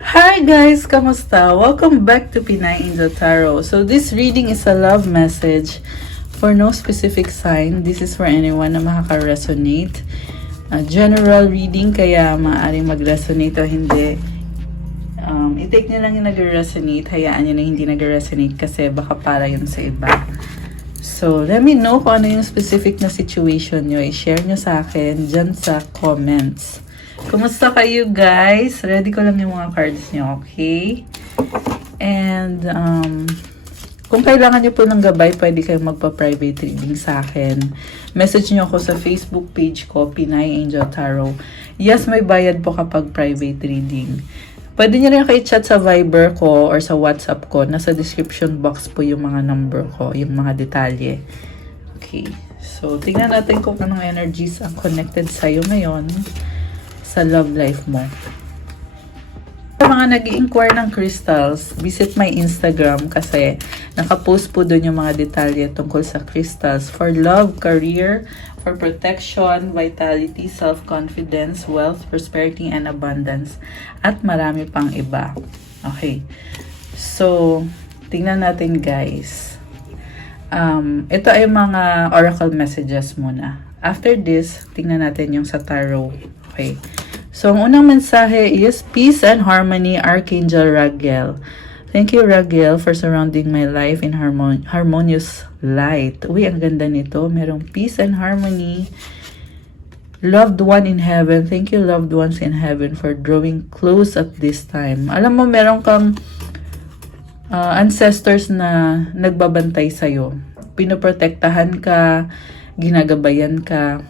Hi guys, kamusta? Welcome back to Pinay Angel Tarot. So this reading is a love message for no specific sign. This is for anyone na makaka-resonate. General reading, kaya maaaring mag-resonate o hindi. I-take nyo lang yung nag-resonate. Hayaan nyo na hindi nag-resonate kasi baka para yun sa iba. So, let me know kung ano yung specific na situation nyo. I-share nyo sa akin dyan sa comments. Kumusta kayo guys? Ready ko lang yung mga cards nyo, okay? And, kung kailangan nyo po ng gabay, pwede kayong magpa-private reading sa akin. Message nyo ako sa Facebook page ko, Pinay Angel Tarot. Yes, may bayad po kapag private reading. Pwede nyo rin kayo chat sa Viber ko or sa WhatsApp ko. Nasa description box po yung mga number ko, yung mga detalye. Okay. So, tingnan natin kung anong energies ang connected sa'yo ngayon sa love life mo. Sa mga nag-i-inquire ng crystals, visit my Instagram kasi nakapost po doon yung mga detalye tungkol sa crystals for love, career, for protection, vitality, self-confidence, wealth, prosperity, and abundance. At marami pang iba. Okay. So, tingnan natin guys. Ito ay mga oracle messages muna. After this, tingnan natin yung sa tarot. Okay. So, ang unang mensahe is Peace and Harmony, Archangel Raguel. Thank you, Raguel, for surrounding my life in harmonious light. Uy, ang ganda nito. Merong peace and harmony. Loved one in heaven. Thank you, loved ones in heaven, for drawing close at this time. Alam mo, meron kang ancestors na nagbabantay sa'yo. Pinoprotektahan ka, ginagabayan ka.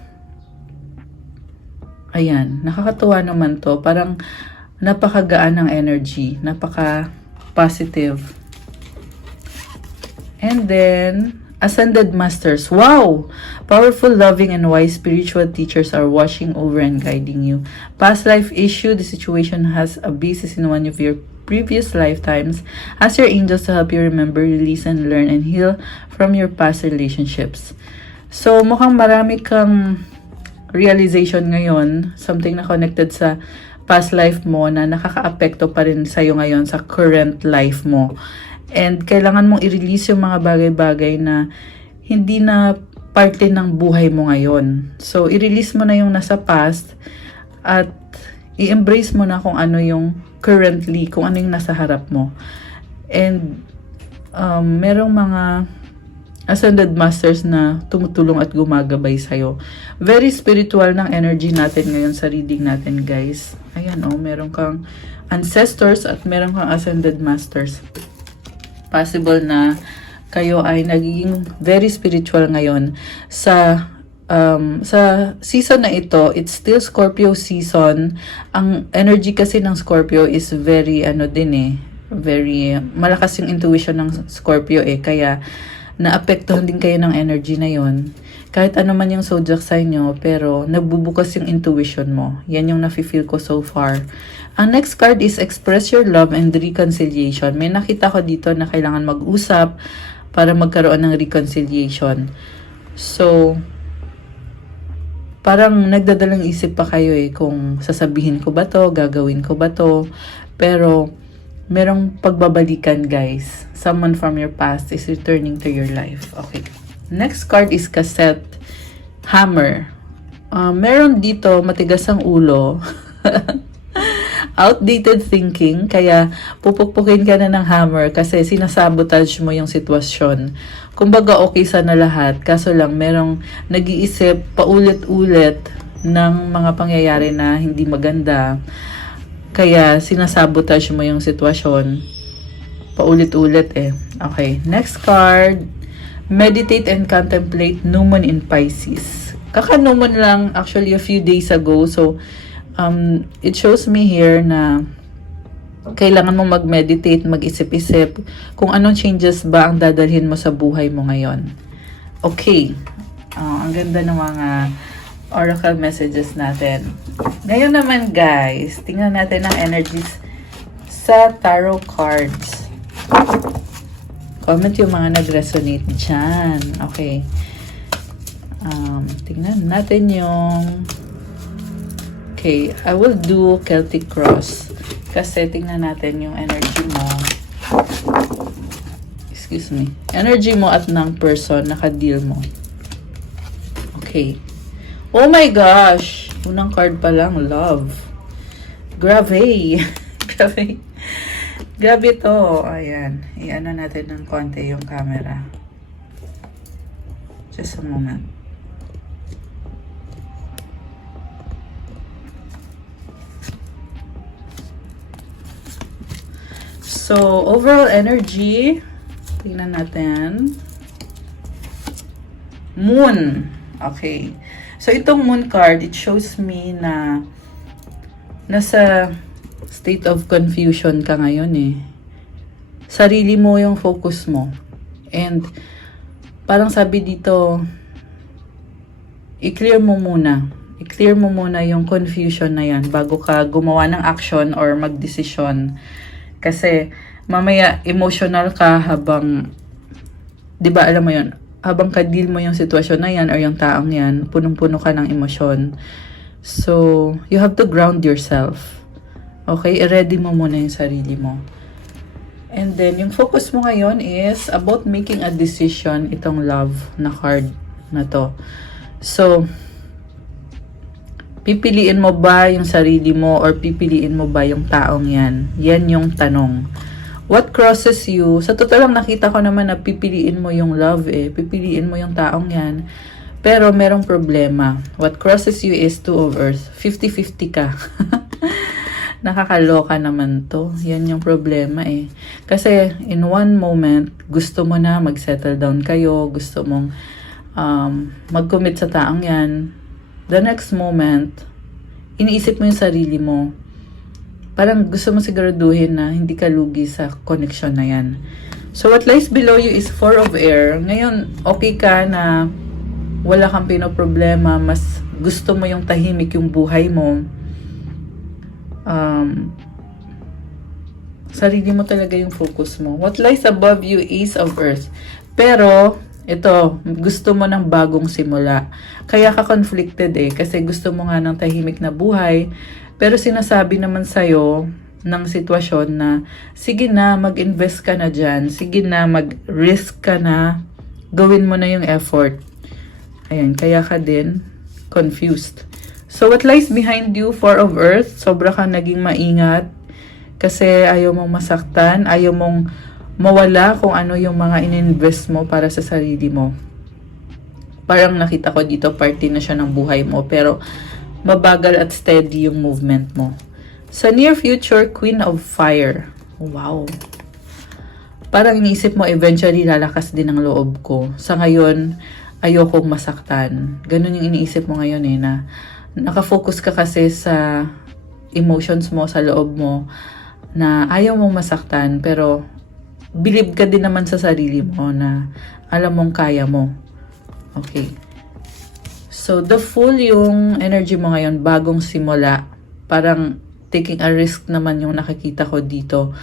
Ayan, nakakatuwa naman to. Parang napakagaan ng energy. Napaka-positive. And then, Ascended Masters. Wow! Powerful, loving, and wise spiritual teachers are watching over and guiding you. Past life issue. The situation has a basis in one of your previous lifetimes. Ask your angels to help you remember, release, and learn, and heal from your past relationships. So, mukhang marami kang realization ngayon, something na connected sa past life mo na nakaka-apekto pa rin sa'yo ngayon sa current life mo. And kailangan mong i-release yung mga bagay-bagay na hindi na parte ng buhay mo ngayon. So, i-release mo na yung nasa past at i-embrace mo na kung ano yung currently, kung ano yung nasa harap mo. And merong mga Ascended Masters na tumutulong at gumagabay sa'yo. Very spiritual ng energy natin ngayon sa reading natin, guys. Ayan, meron kang ancestors at meron kang Ascended Masters. Possible na kayo ay nagiging very spiritual ngayon. Sa season na ito, it's still Scorpio season. Ang energy kasi ng Scorpio is very, very malakas yung intuition ng Scorpio kaya naapektuhan din kayo ng energy na yon. Kahit ano man yung zodiac sign nyo, pero nagbubukas yung intuition mo. Yan yung nafe-feel ko so far. Ang next card is Express Your Love and Reconciliation. May nakita ko dito na kailangan mag-usap para magkaroon ng reconciliation. So, parang nagdadalang isip pa kayo kung sasabihin ko ba to, gagawin ko ba to. Pero, merong pagbabalikan, guys. Someone from your past is returning to your life. Okay. Next card is Cassette Hammer. Meron dito matigas ang ulo. Outdated thinking. Kaya pupukpukin ka na ng hammer kasi sinasabotage mo yung sitwasyon. Kumbaga okay sana lahat. Kaso lang merong nag-iisip paulit-ulit ng mga pangyayari na hindi maganda. Kaya sinasabotage mo yung sitwasyon. Paulit-ulit Okay. Next card. Meditate and contemplate New Moon in Pisces. Kaka-New Moon lang actually a few days ago. So, it shows me here na kailangan mo mag-meditate, mag-isip-isip kung anong changes ba ang dadalhin mo sa buhay mo ngayon. Okay. Ang ganda ng mga oracle messages natin. Ngayon naman guys, tingnan natin ang energies sa tarot cards. Comment yung mga nag-resonate dyan. Okay. Tingnan natin yung... Okay, I will do Celtic Cross. Kasi tingnan natin yung energy mo. Excuse me. Energy mo at ng person na ka-deal mo. Okay. Oh my gosh! Unang card pa lang, love. Grabe. Grabe. Grabe to. Ayan. I-ano natin ng konti yung camera. Just a moment. So, overall energy, tingnan natin. Moon. Okay. So, itong moon card, it shows me na nasa state of confusion ka ngayon eh. Sarili mo yung focus mo. And, parang sabi dito, i-clear mo muna. I-clear mo muna yung confusion na yan bago ka gumawa ng action or mag-desisyon. Kasi, mamaya, emotional ka habang, di ba alam mo yun, habang ka-deal mo yung sitwasyon na yan or yung taong yan, punong-puno ka ng emosyon. So, you have to ground yourself. Okay? I-ready mo muna yung sarili mo. And then, yung focus mo ngayon is about making a decision, itong love na card na to. So, pipiliin mo ba yung sarili mo or pipiliin mo ba yung taong yan? Yan yung tanong. What crosses you? Sa totoo lang nakita ko naman na pipiliin mo yung love eh. Pipiliin mo yung taong yan. Pero merong problema. What crosses you is two of earth. 50-50 ka. Nakakaloka naman to. Yan yung problema eh. Kasi in one moment, gusto mo na mag-settle down kayo. Gusto mong mag-commit sa taong yan. The next moment, iniisip mo yung sarili mo. Parang gusto mo siguraduhin na hindi ka lugi sa connection na yan. So, what lies below you is 4 of air. Ngayon, okay ka na wala kang pinoproblema. Mas gusto mo yung tahimik yung buhay mo. Sarili mo talaga yung focus mo. What lies above you is of earth. Pero, ito, gusto mo ng bagong simula. Kaya ka conflicted eh. Kasi gusto mo nga ng tahimik na buhay. Pero sinasabi naman sa'yo ng sitwasyon na, sige na, mag-invest ka na dyan. Sige na, mag-risk ka na. Gawin mo na yung effort. Ayan, kaya ka din confused. So, what lies behind you, 4 of earth? Sobra ka naging maingat. Kasi ayaw mong masaktan. Ayaw mong mawala kung ano yung mga ininvest mo para sa sarili mo. Parang nakita ko dito, party na siya ng buhay mo. Pero, mabagal at steady yung movement mo. Sa near future, Queen of Fire. Wow. Parang iniisip mo, eventually, lalakas din ang loob ko. Sa ngayon, ayokong masaktan. Ganun yung iniisip mo ngayon eh, na nakafocus ka kasi sa emotions mo, sa loob mo, na ayaw mong masaktan, pero believe ka din naman sa sarili mo na alam mong kaya mo. Okay. So, the Fool yung energy mo ngayon, bagong simula. Parang taking a risk naman yung nakikita ko dito.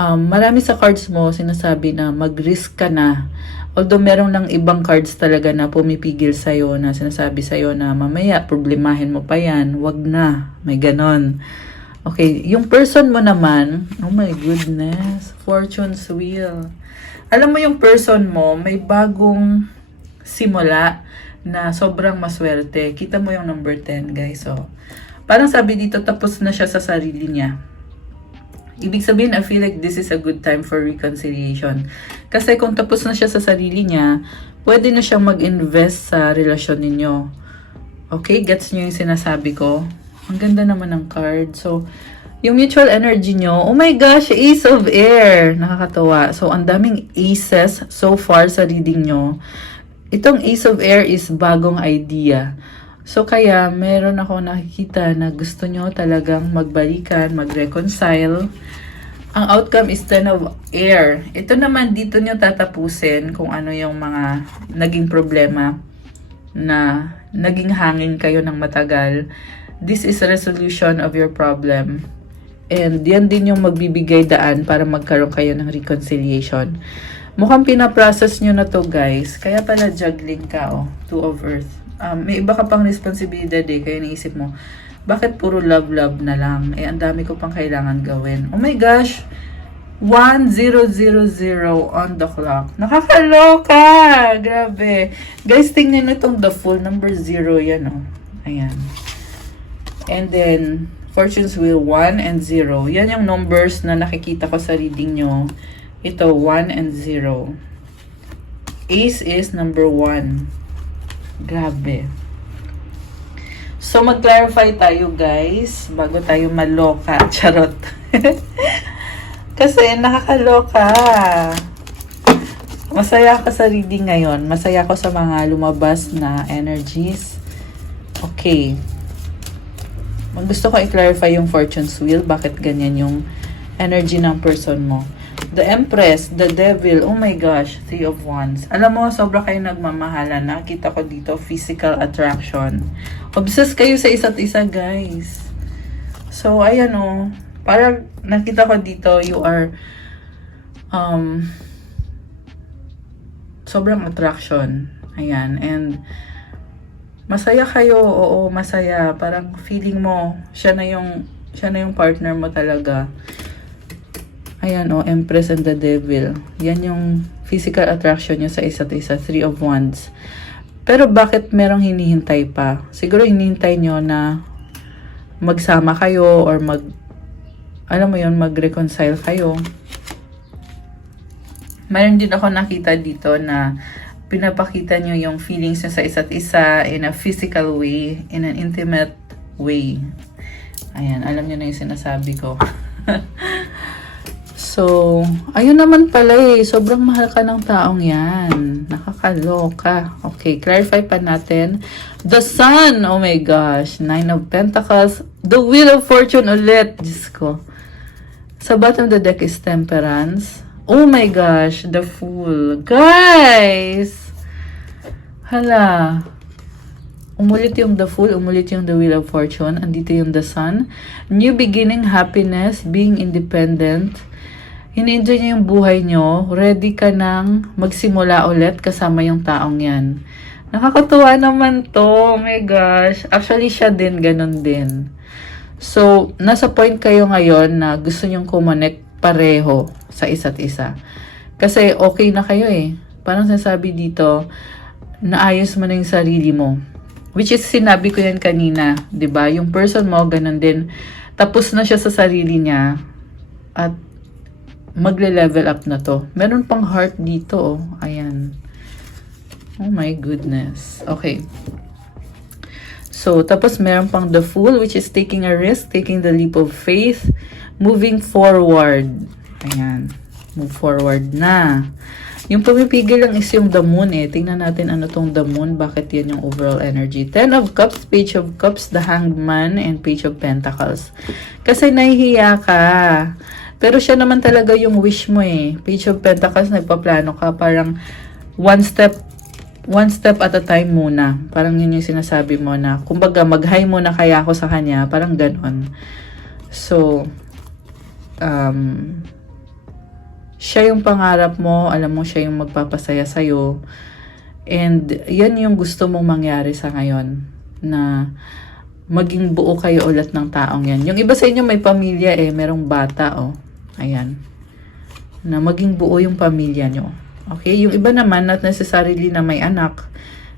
Marami sa cards mo, sinasabi na mag-risk ka na. Although meron lang ibang cards talaga na pumipigil sa'yo, na sinasabi sa'yo na mamaya, problemahin mo pa yan. Wag na. May ganon. Okay, yung person mo naman, oh my goodness, Fortune's Wheel. Alam mo yung person mo, may bagong simula na sobrang maswerte. Kita mo yung number 10, guys. So, parang sabi dito, tapos na siya sa sarili niya. Ibig sabihin, I feel like this is a good time for reconciliation. Kasi kung tapos na siya sa sarili niya, pwede na siyang mag-invest sa relasyon ninyo. Okay, gets nyo yung sinasabi ko? Ang ganda naman ng card. So, yung mutual energy nyo, oh my gosh, Ace of Air. Nakakatawa. So, ang daming aces so far sa reading nyo. Itong Ace of Air is bagong idea. So, kaya meron ako nakikita na gusto nyo talagang magbalikan, mag-reconcile. Ang outcome is 10 of Air. Ito naman, dito nyo tatapusin kung ano yung mga naging problema na naging hangin kayo ng matagal. This is a resolution of your problem. And yan din yung magbibigay daan para magkaroon kayo ng reconciliation. Mukhang pinaprocess nyo na to, guys. Kaya pala juggling ka, oh. 2 of Earth. May iba ka pang responsibilidad eh. Kaya naisip mo, Bakit puro love na lang? Eh, ang dami ko pang kailangan gawin. Oh my gosh! 1000 on the clock. Nakakaloka! Grabe. Guys, tingnan nyo itong the full number 0. Yan, oh. Ayan. And then, Fortune's Wheel 1 and 0. Yan yung numbers na nakikita ko sa reading nyo. Ito, 1 and 0. Ace is number 1. Grabe. So, mag-clarify tayo, guys, bago tayo maloka. Charot. Kasi nakakaloka. Masaya ako sa reading ngayon. Masaya ako sa mga lumabas na energies. Okay. Gusto ko i-clarify yung Fortune's Wheel. Bakit ganyan yung energy ng person mo. The Empress, the Devil, oh my gosh, 3 of Wands. Alam mo, sobra kayo nagmamahalan. Nakita ko dito, physical attraction. Obsessed kayo sa isa't isa, guys. So, ayan o. Parang nakita ko dito, you are sobrang attraction. Ayan. And masaya kayo. Oo, masaya. Parang feeling mo, siya na yung partner mo talaga. Ayan o, Empress and the Devil. Yan yung physical attraction nyo sa isa't isa. 3 of Wands. Pero bakit merong hinihintay pa? Siguro hinihintay nyo na magsama kayo or alam mo yun, mag-reconcile kayo. Mayroon din ako nakita dito na pinapakita nyo yung feelings nyo sa isa't isa in a physical way, in an intimate way. Ayan, alam nyo na yung sinasabi ko. So, ayun naman pala eh. Sobrang mahal ka ng taong yan. Nakakaloka. Okay, clarify pa natin. The Sun, oh my gosh. 9 of Pentacles. The Wheel of Fortune ulit. Diyos ko. Sa bottom of the deck is Temperance. Oh my gosh, the Fool. Guys! Hala. Umulit yung the Fool, umulit yung the Wheel of Fortune. Andito yung the Sun. New beginning, happiness, being independent. Ini-enjoy niyo yung buhay nyo. Ready ka nang magsimula ulit kasama yung taong yan. Nakakatuwa naman to. Oh my gosh. Actually, siya din, ganun din. So, nasa point kayo ngayon na gusto nyong kumonect pareho sa isa't isa. Kasi okay na kayo eh. Parang sinasabi dito, naayos mo na yung sarili mo. Which is, sinabi ko yan kanina. 'Di ba? Yung person mo, ganun din. Tapos na siya sa sarili niya. At magle-level up na to. Meron pang heart dito, oh. Ayan. Oh my goodness. Okay. So, tapos meron pang the Fool, which is taking a risk, taking the leap of faith, moving forward. Ayan. Move forward na. Yung pumipigil lang is yung the Moon eh. Tingnan natin ano tong the Moon. Bakit yan yung overall energy. 10 of Cups, Page of Cups, the Hanged Man, and Page of Pentacles. Kasi nahihiya ka. Pero siya naman talaga yung wish mo eh. Page of Pentacles, nagpaplano ka. Parang one step at a time muna. Parang yun yung sinasabi mo na, kumbaga, mag-high muna kaya ako sa kanya. Parang ganon. So, siya yung pangarap mo. Alam mo, siya yung magpapasaya sa'yo. And, yan yung gusto mong mangyari sa ngayon. Na, maging buo kayo ulit ng taong yan. Yung iba sa inyo may pamilya eh. Merong bata oh. Ayan. Na maging buo yung pamilya nyo. Okay, yung iba naman, not necessarily na may anak.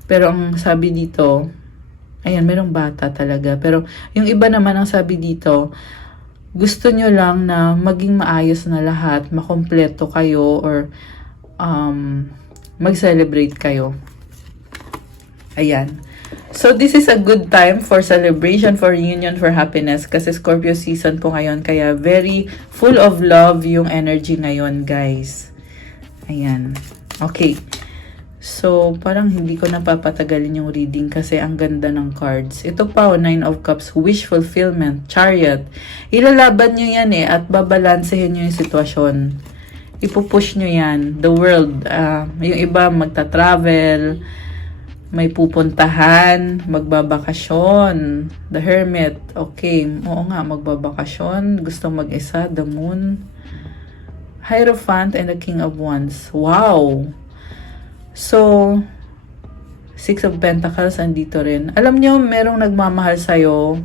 Pero ang sabi dito, ayan, merong bata talaga. Pero yung iba naman ang sabi dito, gusto nyo lang na maging maayos na lahat, makompleto kayo, or mag-celebrate kayo. Ayan. So, this is a good time for celebration, for reunion, for happiness. Kasi Scorpio season po ngayon. Kaya very full of love yung energy ngayon, guys. Ayan. Okay. So, parang hindi ko napapatagalin yung reading kasi ang ganda ng cards. Ito pa, 9 of Cups, wish fulfillment, Chariot. Ilalaban nyo yan eh at babalansehin nyo yung sitwasyon. Ipupush nyo yan. The world. Yung iba magta-travel, may pupuntahan, magbabakasyon. The Hermit. Okay. Oo nga, magbabakasyon. Gusto mag-isa. The Moon. Hierophant and the King of Wands. Wow! So, 6 of Pentacles andito rin. Alam nyo, merong nagmamahal sa'yo.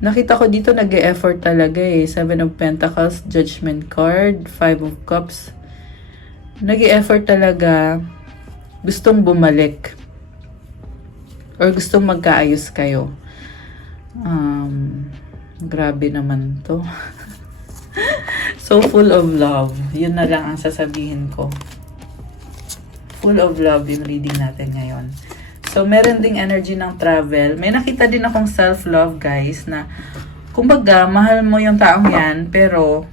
Nakita ko dito nag-e-effort talaga eh. 7 of Pentacles, Judgment card, 5 of Cups. Nag-e-effort talaga. Gustong bumalik. Or gustong magkaayos kayo. Grabe naman to. So full of love. Yun na lang ang sasabihin ko. Full of love yung reading natin ngayon. So, meron ding energy ng travel. May nakita din akong self-love, guys, na kumbaga, mahal mo yung taong yan, pero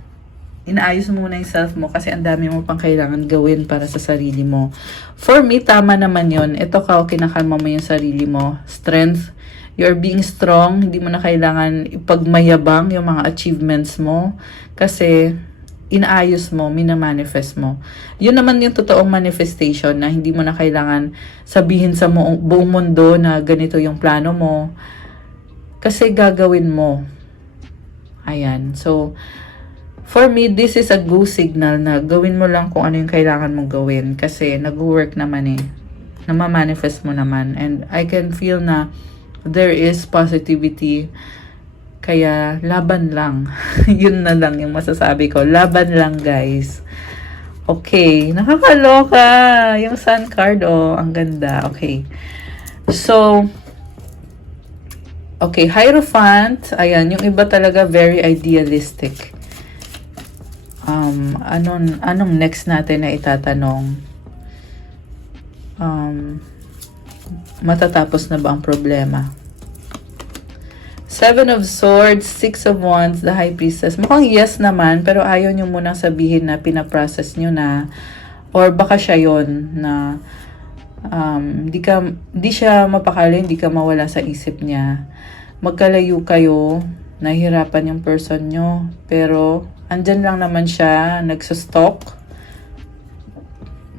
inaayos mo muna yung self mo kasi ang dami mo pang kailangan gawin para sa sarili mo. For me, tama naman yun. Ito ka, kinakalma mo yung sarili mo. Strength. You're being strong. Hindi mo na kailangan ipagmayabang yung mga achievements mo kasi inaayos mo, minamanifest mo. Yun naman yung totoong manifestation na hindi mo na kailangan sabihin sa buong mundo na ganito yung plano mo. Kasi gagawin mo. Ayan. So, for me, this is a go signal na gawin mo lang kung ano yung kailangan mong gawin. Kasi nag-work naman eh. Namamanifest mo naman. And I can feel na there is positivity. Kaya, laban lang. Yun na lang yung masasabi ko. Laban lang, guys. Okay. Nakakaloka. Yung sun card, oh. Ang ganda. Okay. So, okay. Hierophant. Ayan. Yung iba talaga very idealistic. Anong next natin na itatanong? Matatapos na ba ang problema? 7 of Swords, 6 of Wands, the High Priestess. Mukhang yes naman, pero ayaw nyo munang sabihin na pinaprocess nyo na. Or baka siya yun na di siya mapakali, hindi ka mawala sa isip niya. Magkalayo kayo, nahihirapan yung person nyo. Pero, andyan lang naman siya, nagsastalk.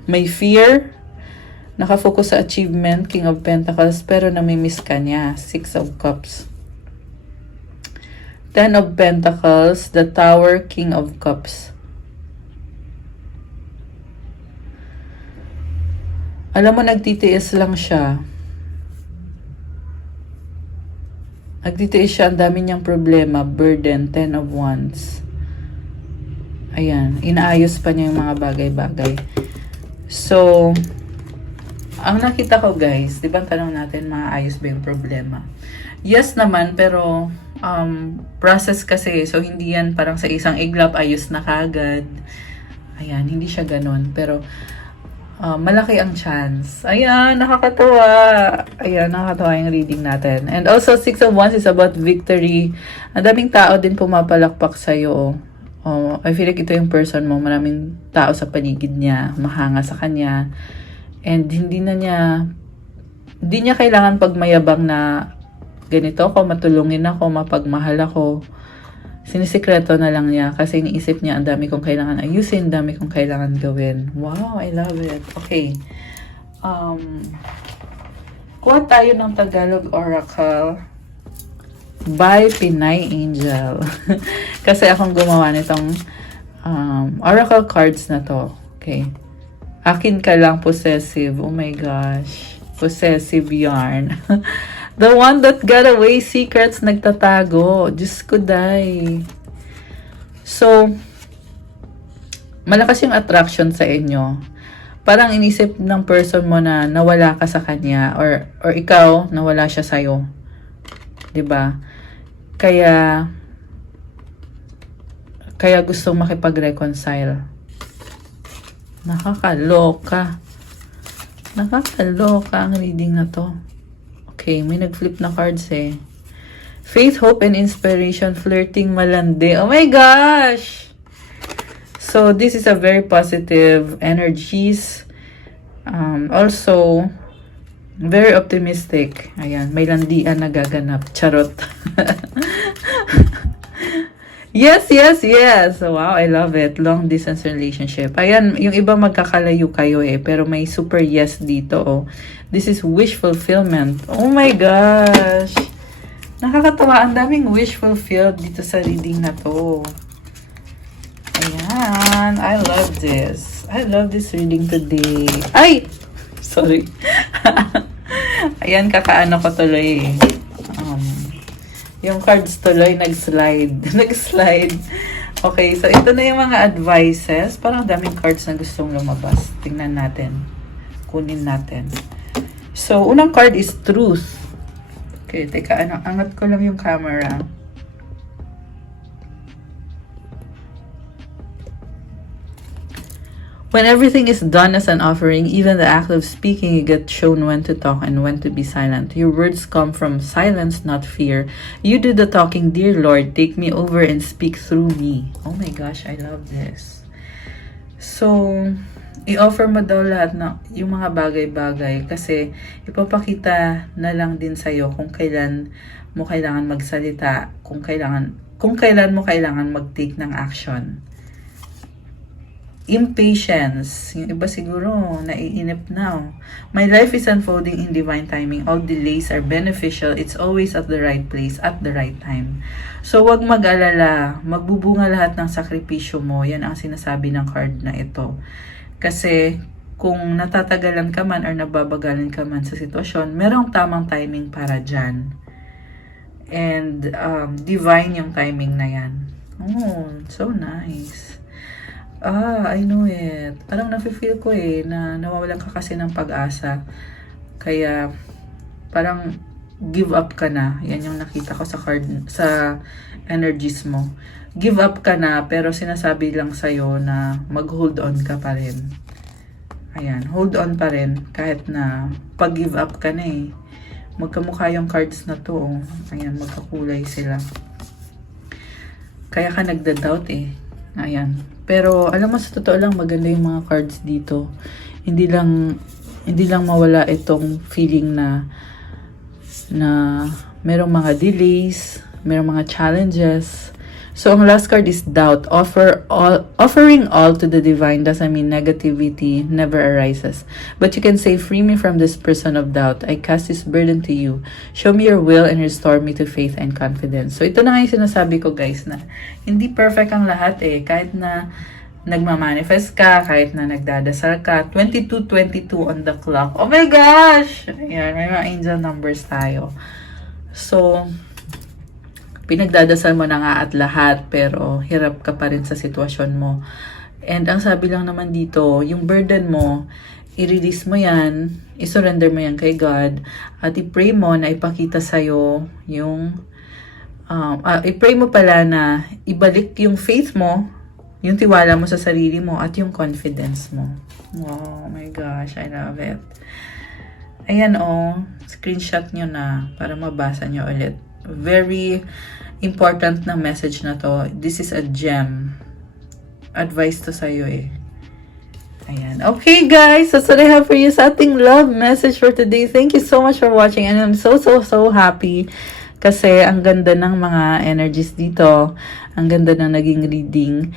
May fear. Nakafocus sa achievement, King of Pentacles, pero namimiss ka niya, 6 of Cups. 10 of Pentacles, the Tower, King of Cups. Alam mo, nagtitiis lang siya. Nagtitiis siya, ang dami niyang problema, burden, 10 of Wands. Ayan, inaayos pa niya yung mga bagay-bagay. So, ang nakita ko, guys, di ba tanong natin, maayos ba yung problema? Yes naman, pero process kasi. So, hindi yan parang sa isang iglap, ayos na kagad. Ayan, hindi siya ganun. Pero, malaki ang chance. Ayan, nakakatawa. Ayan, nakakatawa yung reading natin. And also, 6 of Wands is about victory. Ang daming tao din pumapalakpak sa'yo. I feel like ito yung person mo. Maraming tao sa paligid niya. Mahanga sa kanya. And hindi niya kailangan pagmayabang na ganito ako, matulungin ako, mapagmahal ako. Sinisikreto na lang niya kasi iniisip niya ang dami kong kailangan ayusin, dami kong kailangan gawin. Wow, I love it. Okay. Kuha tayo ng Tagalog Oracle by Pinay Angel. Kasi akong gumawa nitong Oracle cards na to. Okay. Akin ka lang, possessive. Oh my gosh. Possessive yarn. The one that got away, secrets, nagtatago. Diyos ko, day. So, malakas yung attraction sa inyo. Parang inisip ng person mo na nawala ka sa kanya or ikaw, nawala siya sa'yo. 'Di ba? Kaya gustong makipag-reconcile. Nakakaloka. Nakakaloka ang reading na to. Okay, may nag-flip na cards eh. Faith, hope, and inspiration, flirting, malandi. Oh my gosh! So, this is a very positive energies. Also, very optimistic. Ayan, may landian na gaganap. Charot. Yes, yes, yes. Wow, I love it. Long distance relationship. Ayan, yung iba magkakalayo kayo eh. Pero may super yes dito. Oh. This is wish fulfillment. Oh my gosh. Nakakatawa. Ang daming wish fulfilled dito sa reading na to. Ayan. I love this. I love this reading today. Ay! Sorry. Ayan, kakaano ko tuloy eh. Yung cards tuloy, nag-slide. Nag-slide. Okay, so ito na yung mga advices. Parang daming cards na gustong lumabas. Tingnan natin. Kunin natin. So, unang card is truth. Okay, teka, angat ko lang yung camera. When everything is done as an offering, even the act of speaking, you get shown when to talk and when to be silent. Your words come from silence, not fear. You do the talking, dear Lord, take me over and speak through me. Oh my gosh, I love this. So, i-offer mo daw lahat na yung mga bagay-bagay kasi ipapakita na lang din sa'yo kung kailan mo kailangan magsalita, kung kailan mo kailangan mag-take ng action. Impatience. Yung iba siguro, naiinip na. Oh. My life is unfolding in divine timing. All delays are beneficial. It's always at the right place, at the right time. So, wag mag-alala. Magbubunga lahat ng sakripisyo mo. Yan ang sinasabi ng card na ito. Kasi, kung natatagalan ka man or nababagalan ka man sa sitwasyon, merong tamang timing para dyan. And, divine yung timing na yan. Oh, so nice. I know it. Parang nafe-feel ko na nawawalan ka kasi ng pag-asa. Kaya, parang give up ka na. Yan yung nakita ko sa card, sa energies mo. Give up ka na, pero sinasabi lang sa'yo na mag-hold on ka pa rin. Ayan, hold on pa rin. Kahit na pag-give up ka na Magkamukha yung cards na to. Oh. Ayan, magkakulay sila. Kaya ka nagda-doubt Ayan. Pero alam mo, sa totoo lang maganda yung mga cards dito. Hindi lang mawala itong feeling na merong mga delays, merong mga challenges. So ang last card is doubt. Offering all to the divine doesn't mean negativity never arises. But you can say, free me from this person of doubt. I cast this burden to you. Show me your will and restore me to faith and confidence. So ito na nga yung sinasabi ko, guys, na hindi perfect ang lahat Kahit na nagmamanifest ka, kahit na nagdadasal ka. 22:22 on the clock. Oh my gosh! Ayan, may mga angel numbers tayo. So, pinagdadasal mo na nga at lahat, pero hirap ka pa rin sa sitwasyon mo. And ang sabi lang naman dito, yung burden mo, i-release mo yan, i-surrender mo yan kay God, at i-pray mo na ipakita sa'yo yung, i-pray mo pala na ibalik yung faith mo, yung tiwala mo sa sarili mo, at yung confidence mo. Oh my gosh, I love it. Ayan screenshot nyo na para mabasa nyo ulit. Very important na message na to. This is a gem. Advice to sa'yo Ayan. Okay, guys. That's what I have for you sa ating love message for today. Thank you so much for watching. And I'm so happy kasi ang ganda ng mga energies dito. Ang ganda ng naging reading.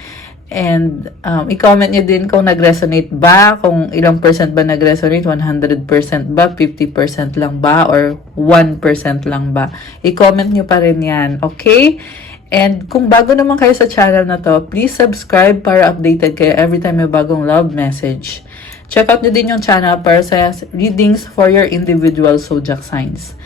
And i-comment nyo din kung nag-resonate ba, kung ilang percent ba nag-resonate, 100% ba, 50% lang ba, or 1% lang ba. I-comment nyo pa rin yan, okay? And kung bago naman kayo sa channel na to, please subscribe para updated kayo every time may bagong love message. Check out nyo din yung channel para sa readings for your individual zodiac signs.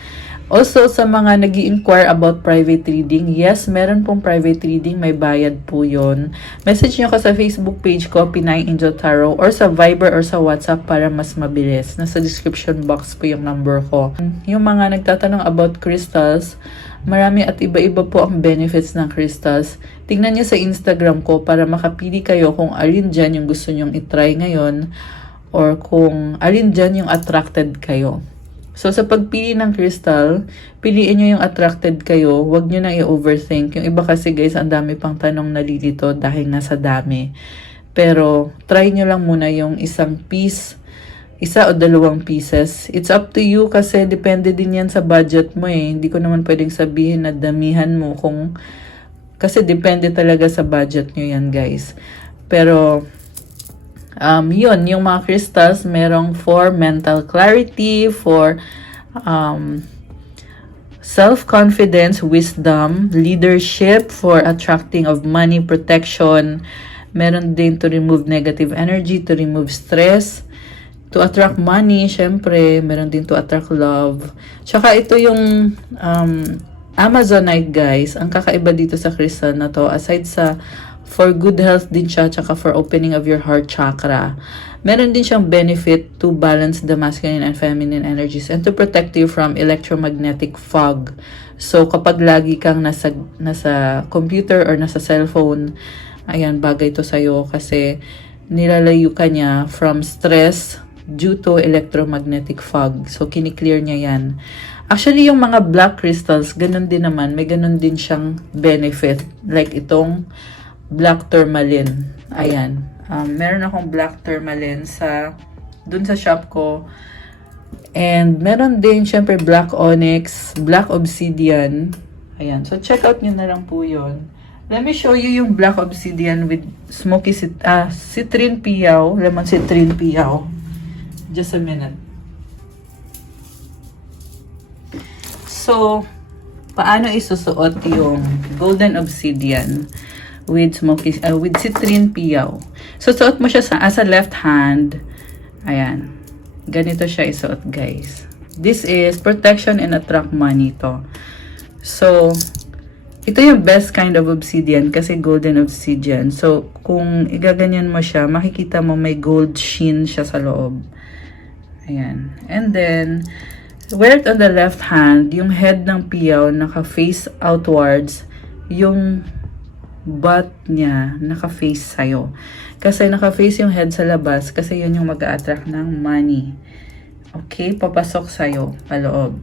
Also, sa mga nag-i-inquire about private reading, yes, meron pong private reading, may bayad po yun. Message nyo ka sa Facebook page ko, Pinay Angel Tarot, or sa Viber or sa WhatsApp para mas mabilis. Nasa description box po yung number ko. Yung mga nagtatanong about crystals, marami at iba-iba po ang benefits ng crystals. Tingnan nyo sa Instagram ko para makapili kayo kung alin dyan yung gusto nyong itry ngayon, or kung alin dyan yung attracted kayo. So, sa pagpili ng crystal, piliin nyo yung attracted kayo. Huwag nyo na i-overthink. Yung iba kasi, guys, ang dami pang tanong nalilito dahil nasa dami. Pero, try nyo lang muna yung isang piece, isa o dalawang pieces. It's up to you kasi depende din yan sa budget mo Hindi ko naman pwedeng sabihin na damihan mo kasi depende talaga sa budget nyo yan, guys. Pero, yun, yung mga crystals, merong for mental clarity, for self-confidence, wisdom, leadership, for attracting of money, protection. Meron din to remove negative energy, to remove stress, to attract money, syempre. Meron din to attract love. Tsaka ito yung Amazonite, guys. Ang kakaiba dito sa crystal na to, aside sa for good health din siya, tsaka for opening of your heart chakra, meron din siyang benefit to balance the masculine and feminine energies and to protect you from electromagnetic fog. So, kapag lagi kang nasa computer or nasa cellphone, ayan, bagay to sa'yo kasi nilalayo ka niya from stress due to electromagnetic fog. So, kiniklear niya yan. Actually, yung mga black crystals, ganun din naman. May ganun din siyang benefit. Like itong black tourmaline. Ayan. Meron akong black tourmaline dun sa shop ko. And meron din, syempre, black onyx, black obsidian. Ayan. So, check out nyo na lang po yun. Let me show you yung black obsidian with smoky citrine piyaw. Lemon citrine piyaw. Just a minute. So, paano isusuot yung golden obsidian with with citrine piyaw? So, suot mo siya sa left hand. Ayan. Ganito siya isuot, guys. This is protection and attract money to. So, ito yung best kind of obsidian kasi golden obsidian. So, kung igaganyan mo siya, makikita mo may gold sheen siya sa loob. Ayan. And then, wear it on the left hand, yung head ng piyaw naka-face outwards, yung butt niya naka-face sa'yo. Kasi naka-face yung head sa labas, kasi yun yung mag-a-attract ng money. Okay? Papasok sa'yo, paloob.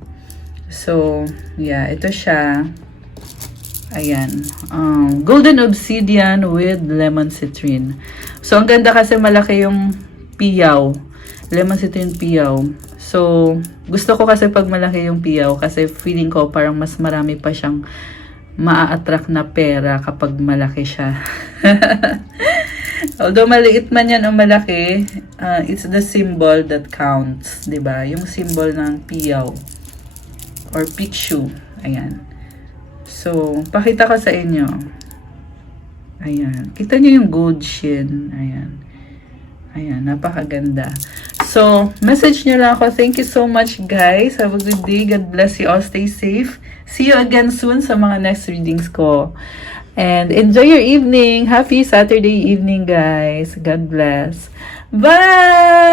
So, yeah, ito siya. Ayan. Golden obsidian with lemon citrine. So, ang ganda kasi malaki yung piyaw. Lemon citrine piyaw. So, gusto ko kasi pag malaki yung piyaw kasi feeling ko parang mas marami pa siyang maa-attract na pera kapag malaki siya. Although maliit man yan o malaki, it's the symbol that counts, 'di ba? Yung symbol ng piyaw or pikshu. Ayan. So, pakita ko sa inyo. Ayan. Kita niyo yung gold sheen. Ayan. Ayan, napakaganda. So, message nyo lang ako. Thank you so much, guys. Have a good day. God bless you all. Stay safe. See you again soon sa mga next readings ko. And enjoy your evening. Happy Saturday evening, guys. God bless. Bye!